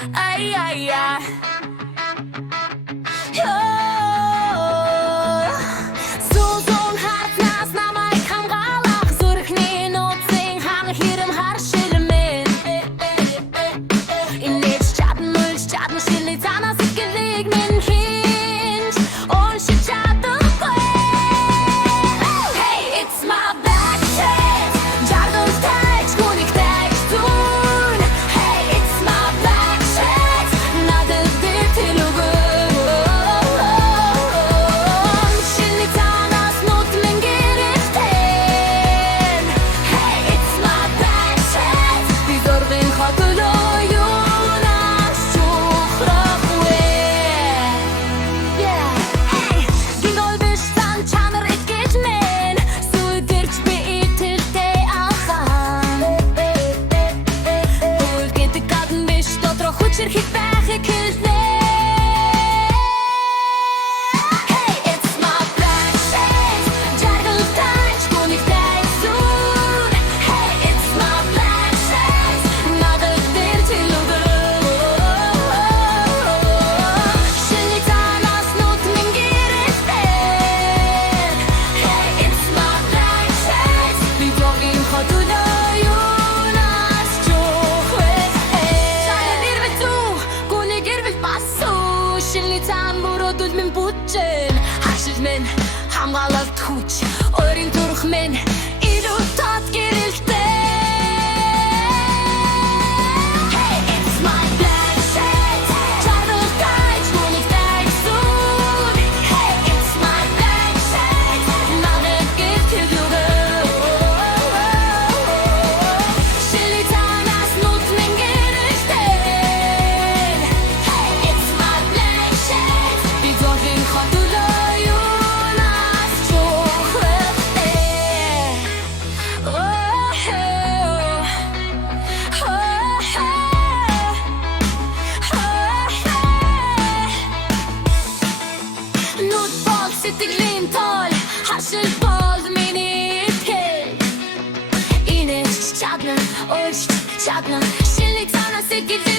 Ay, ay, ay. Сузон хартнаас намайг хамгаалах зүрхний нууцын хан хэрэм хар шилмэн инээч чадна шилний танаас ихлийг минь хинж уншиж чадахгүй. Hey, it's my black chest. Жаргал тач хүнийг тач зүн. Hey, it's my black chest. Надад битэлүгөө Хит байхыг хэлнэ. Hey, it's my black chest. Жаргал тач хүнийг тач зүн. Hey, it's my black chest. Надад битэлүгөө шилний танаас нүд минь гэрэлтэн. Hey, it's my black chest. Би богийн хотолоо юунаас чухвэ. Шилний цаан мөрөөдөл минь бүжэн хашиж минь хамгаалалт хүч өөрийн зүрх минь илүү тод гэрэлтэй. Hey, it's my black chest. Жаргал тач хүнийг тач зүн. Hey, it's my black chest. Надад битэлүгөө шилний цаанаас нүд минь гэрэлтэн. Hey, it's my black chest. Би зоргийн хотолоо юунаас чухвэ. Нүд бол сэтгэлийн тол хашил бол миний итгэл. Инээж чадна, ойлж чадна шилний танаас ихлийг